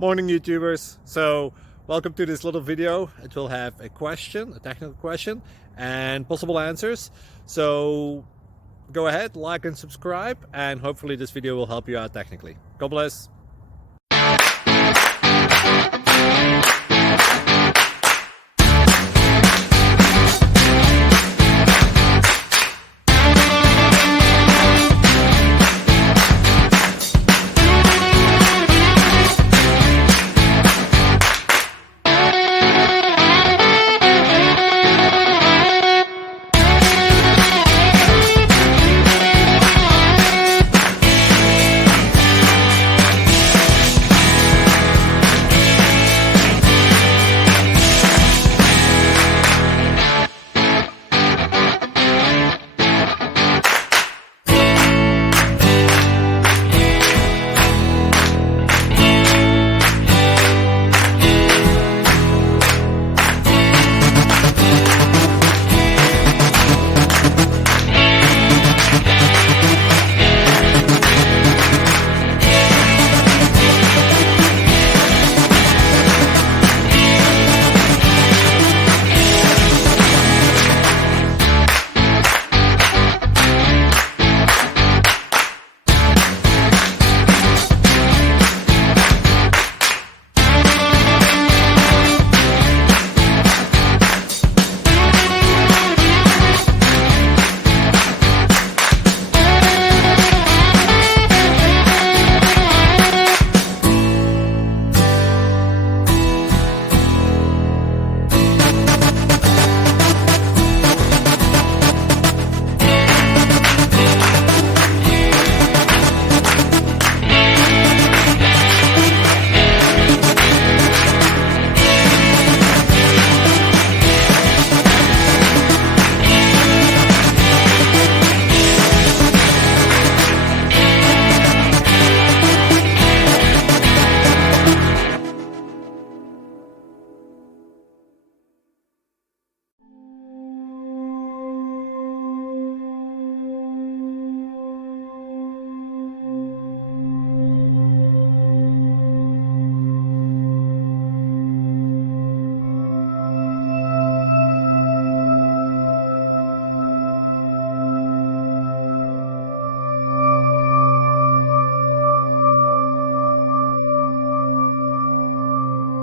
Morning, YouTubers. So, welcome to this little video. It will have a question, a technical question, and possible answers. So, go ahead, like and subscribe, and hopefully this video will help you out technically. God bless.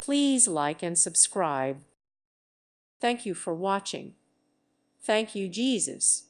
Please like and subscribe. Thank you for watching. Thank you, Jesus.